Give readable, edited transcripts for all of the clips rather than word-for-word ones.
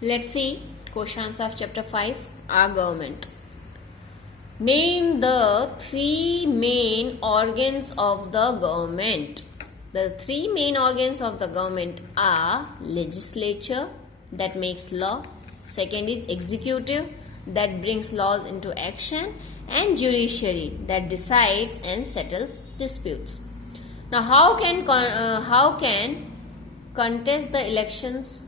Let's see questions of chapter 5, our government. Name the three main organs of the government. The three main organs of the government are legislature, that makes law. Second is executive, that brings laws into action, and judiciary, that decides and settles disputes. Now, how can contest the elections?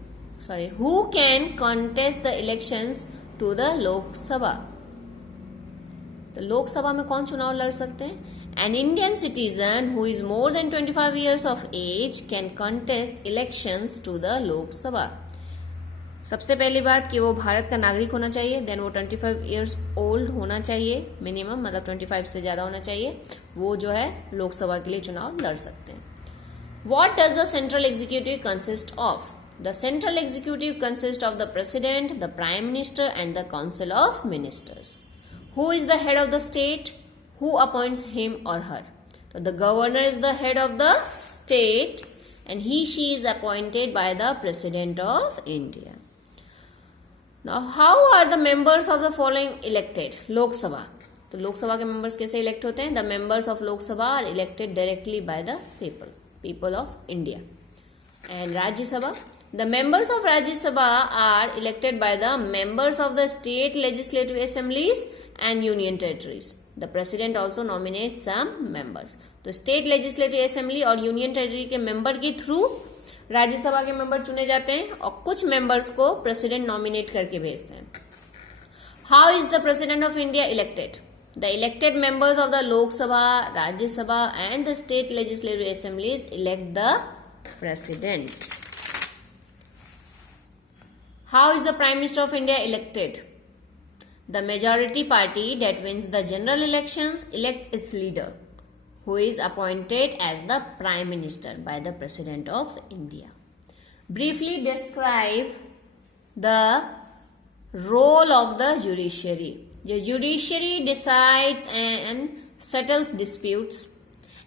Who can contest the elections to the Lok Sabha? तो लोक सभा में कौन चुनाव लड़ सकते हैं? An Indian citizen who is more than 25 years of age can contest elections to the लोक सभा. सबसे पहली बात कि वो भारत का नागरिक होना चाहिए, देन वो 25 years old होना चाहिए मिनिमम, मतलब 25 से ज़्यादा होना चाहिए. वो जो है लोकसभा के लिए चुनाव लड़ सकते हैं. What does the central executive consist of? The central executive consists of the president, the prime minister and the council of ministers. Who is the head of the state? Who appoints him or her? So the governor is the head of the state and she is appointed by the president of India. Now how are the members of the following elected? Lok Sabha. तो लोक सभा के members कैसे elect होते हैं? The members of Lok Sabha are elected directly by the people of India. And Rajya Sabha. The members of Rajya Sabha are elected by the members of the state legislative assemblies and union territories. The president also nominates some members. तो state legislative assembly और union territory के member के through Rajya Sabha के member चुने जाते हैं और कुछ मेंबर्स को प्रेसिडेंट नॉमिनेट करके भेजते हैं. How is the president of India elected? The elected members of the लोक सभा, Rajya Sabha and the state legislative assemblies elect the president. How is the Prime Minister of India elected? The majority party that wins the general elections elects its leader, who is appointed as the Prime Minister by the President of India. Briefly describe the role of the judiciary. The judiciary decides and settles disputes.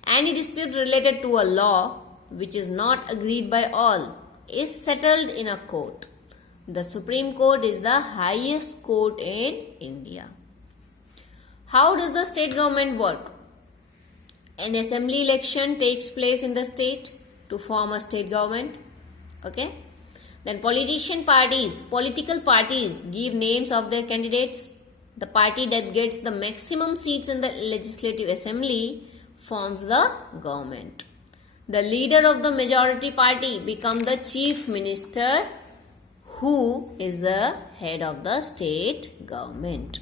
Any dispute related to a law which is not agreed by all is settled in a court. The Supreme Court is the highest court in India. How does the state government work? An assembly election takes place in the state to form a state government. Okay? Then political parties give names of their candidates. The party that gets the maximum seats in the legislative assembly forms the government. The leader of the majority party becomes the chief minister, who is the head of the state government.